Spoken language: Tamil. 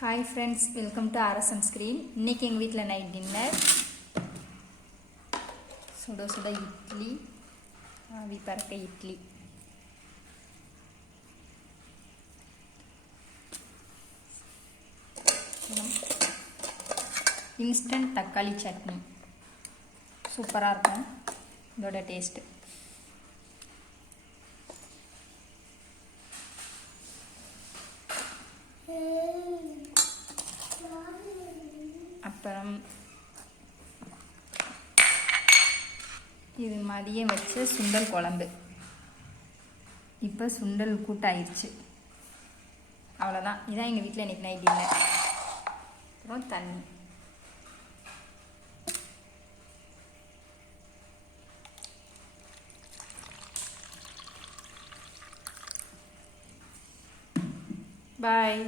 Hi friends, welcome to RSM screen. இன்றைக்கி எங்கள் வீட்டில் நைட் டின்னர் சுட சுட இட்லி, ஆவி பறக்க இட்லி. இன்ஸ்டன்ட் தக்காளி சட்னி சூப்பராக இருக்கும் இதோட டேஸ்ட்டு. அப்புறம் இது மதியம் வச்ச சுண்டல் குழம்பு. இப்போ சுண்டல் கூட்டாயிருச்சு. அவ்வளோதான். இதான் எங்கள் வீட்டில் இன்றைக்கி நைட் டின்னர். அப்புறம் தண்ணி. பாய்.